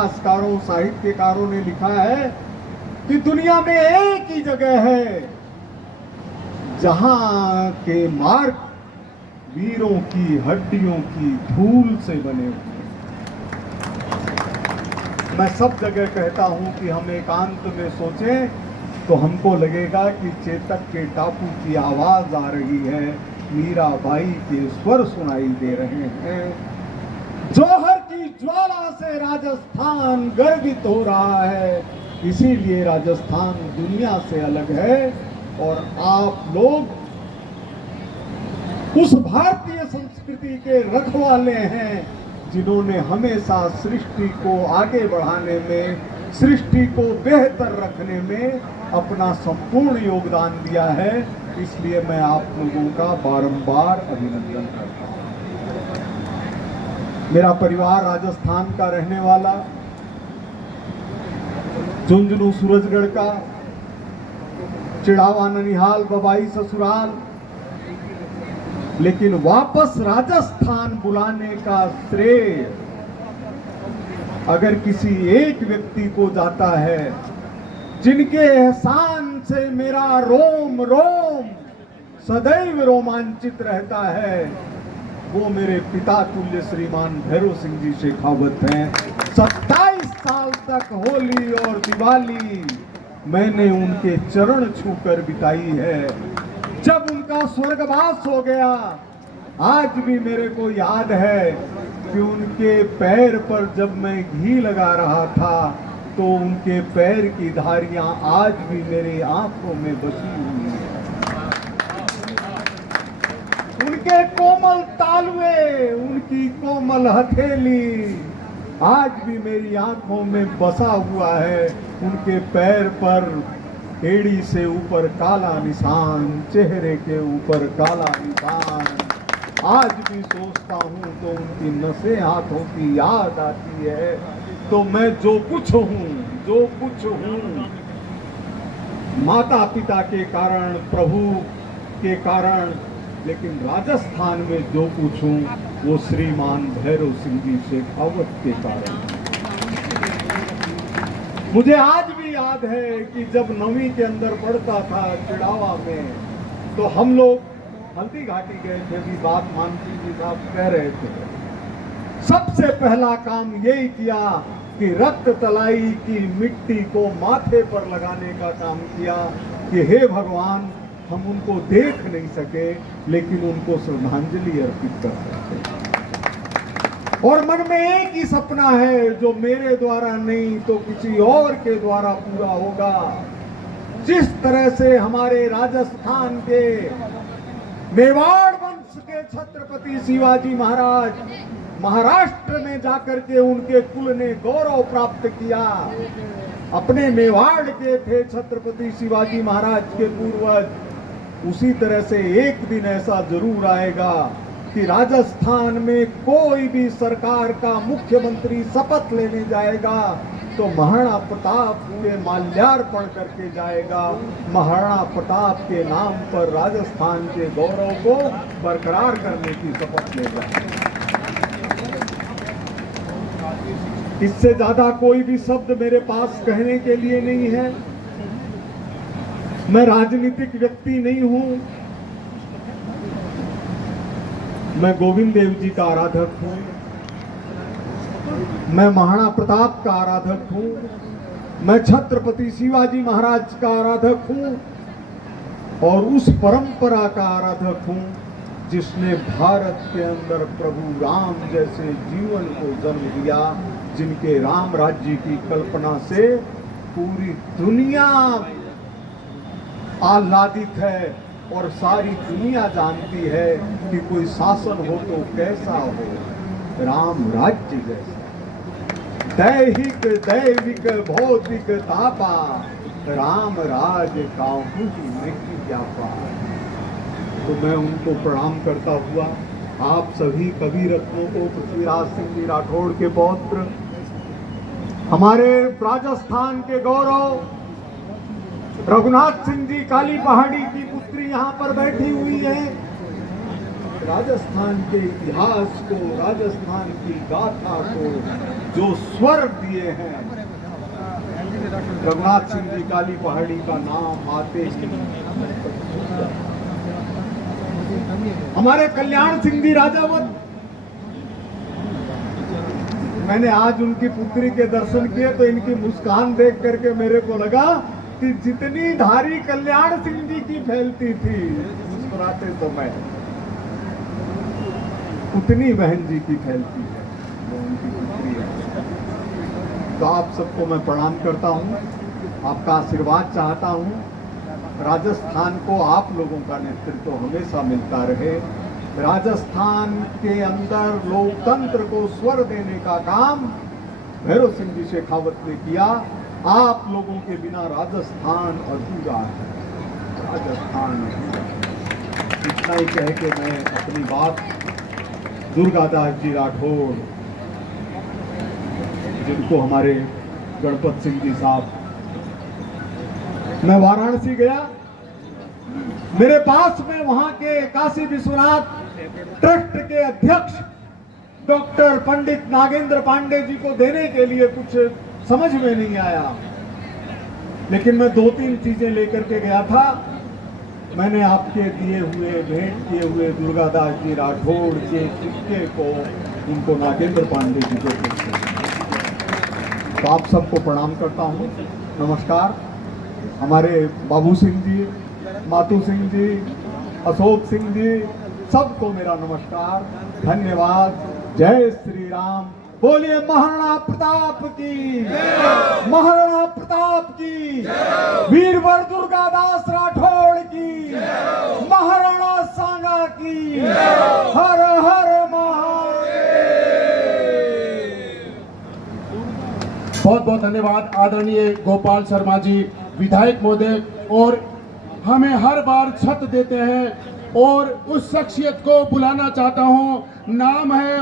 इतिहासकारों साहित्यकारों ने लिखा है कि दुनिया में एक ही जगह है जहां के मार्ग वीरों की हड्डियों की धूल से बने हुए। मैं सब जगह कहता हूं कि हम एकांत में सोचें तो हमको लगेगा कि चेतक के टापू की आवाज आ रही है, मीराबाई के स्वर सुनाई दे रहे हैं। जौहर की ज्वाला से राजस्थान गर्वित हो रहा है, इसीलिए राजस्थान दुनिया से अलग है। और आप लोग उस भारतीय संस्कृति के रखवाले हैं जिन्होंने हमेशा सृष्टि को आगे बढ़ाने में, सृष्टि को बेहतर रखने में अपना संपूर्ण योगदान दिया है। इसलिए मैं आप लोगों का बारंबार अभिनंदन करता हूं। मेरा परिवार राजस्थान का रहने वाला, झुंझुनू सूरजगढ़ का, चिड़ावा ननिहाल बबाई ससुराल, लेकिन वापस राजस्थान बुलाने का श्रेय अगर किसी एक व्यक्ति को जाता है जिनके एहसान से मेरा रोम रोम सदैव रोमांचित रहता है, वो मेरे पिता तुल्य श्रीमान भैरव सिंह जी शेखावत हैं। 27 साल तक होली और दिवाली मैंने उनके चरण छूकर बिताई है। जब उनका स्वर्गवास हो गया, आज भी मेरे को याद है कि उनके पैर पर जब मैं घी लगा रहा था तो उनके पैर की धारियां आज भी मेरी आंखों में बसी हुई हैं। उनके कोमल तालवे, उनकी कोमल हथेली आज भी मेरी आंखों में बसा हुआ है। उनके पैर पर एड़ी से ऊपर काला निशान, चेहरे के ऊपर काला निशान। आज भी सोचता हूँ तो उनकी नसें हाथों की याद आती है। तो मैं जो कुछ हूँ माता पिता के कारण, प्रभु के कारण, लेकिन राजस्थान में जो कुछ हूँ वो श्रीमान भैरव सिंह जी शेखावत के कारण। मुझे आज भी याद है कि जब 9वीं के अंदर पढ़ता था चिड़ावा में, तो हम लोग हल्दी घाटी गए थे। भी बात मानसी जी साहब कह रहे थे, सबसे पहला काम यही किया कि रक्त तलाई की मिट्टी को माथे पर लगाने का काम किया कि हे भगवान, हम उनको देख नहीं सके लेकिन उनको श्रद्धांजलि अर्पित कर सकते। और मन में एक ही सपना है जो मेरे द्वारा नहीं तो किसी और के द्वारा पूरा होगा। जिस तरह से हमारे राजस्थान के मेवाड़ वंश के छत्रपति शिवाजी महाराज महाराष्ट्र में जाकर के उनके कुल ने गौरव प्राप्त किया, अपने मेवाड़ के थे छत्रपति शिवाजी महाराज के पूर्वज। उसी तरह से एक दिन ऐसा जरूर आएगा कि राजस्थान में कोई भी सरकार का मुख्यमंत्री शपथ लेने जाएगा तो महाराणा प्रताप के माल्यार्पण करके जाएगा। महाराणा प्रताप के नाम पर राजस्थान के गौरव को बरकरार करने की शपथ लेगा। इससे ज्यादा कोई भी शब्द मेरे पास कहने के लिए नहीं है। मैं राजनीतिक व्यक्ति नहीं हूं, मैं गोविंद देव जी का आराधक हूं, मैं महाराणा प्रताप का आराधक हूं, मैं छत्रपति शिवाजी महाराज का आराधक हूं और उस परंपरा का आराधक हूं जिसने भारत के अंदर प्रभु राम जैसे जीवन को जन्म दिया, जिनके राम राज्य की कल्पना से पूरी दुनिया आह्लादित है और सारी दुनिया जानती है कि कोई शासन हो तो कैसा हो, राम राज्य जैसा। दैहिक दैविक भौतिक तापा, राम राज काहू नहीं जापा। तो मैं उनको प्रणाम करता हुआ आप सभी कवि रत्नों को, पृथ्वीराज सिंह जी राठौड़ के पौत्र, हमारे राजस्थान के गौरव रघुनाथ सिंह जी काली पहाड़ी की पुत्री यहाँ पर बैठी हुई है, राजस्थान के इतिहास को, राजस्थान की गाथा को जो स्वर दिए हैं, रघुनाथ सिंह जी काली पहाड़ी का नाम आते ही हमारे कल्याण सिंह जी राजावत, मैंने आज उनकी पुत्री के दर्शन किए तो इनकी मुस्कान देख करके मेरे को लगा कि जितनी धारी कल्याण सिंह जी की फैलती थी मुस्कुराते समय, उतनी बहन जी की फैलती है वो उनकी पुत्री है। तो आप सबको मैं प्रणाम करता हूँ, आपका आशीर्वाद चाहता हूँ। राजस्थान को आप लोगों का नेतृत्व हमेशा मिलता रहे। राजस्थान के अंदर लोकतंत्र को स्वर देने का काम भैरव सिंह जी शेखावत ने किया। आप लोगों के बिना राजस्थान अधूरा है, राजस्थान इतना ही कह के मैं अपनी बात दुर्गादास जी राठौड़, जिनको हमारे गणपत सिंह जी साहब, मैं वाराणसी गया, मेरे पास में वहां के काशी विश्वनाथ ट्रस्ट के अध्यक्ष डॉक्टर पंडित नागेंद्र पांडे जी को देने के लिए कुछ समझ में नहीं आया, लेकिन मैं 2-3 चीजें लेकर के गया था। मैंने आपके दिए हुए, भेंट किए हुए दुर्गादास जी राठौड़ के सिक्के को उनको नागेंद्र पांडे जी को देते हैं। तो आप सबको प्रणाम करता हूँ, नमस्कार। हमारे बाबू सिंह जी, मातू सिंह जी, अशोक सिंह जी, सबको मेरा नमस्कार, धन्यवाद। जय श्री राम। बोलिए महाराणा प्रताप की, महाराणा प्रताप की, वीरवर दुर्गादास राठौड़ की, महाराणा सांगा की, हर हर महादेव। बहुत बहुत धन्यवाद आदरणीय गोपाल शर्मा जी विधायक महोदय, और हमें हर बार छत देते हैं और उस शख्सियत को बुलाना चाहता हूं, नाम है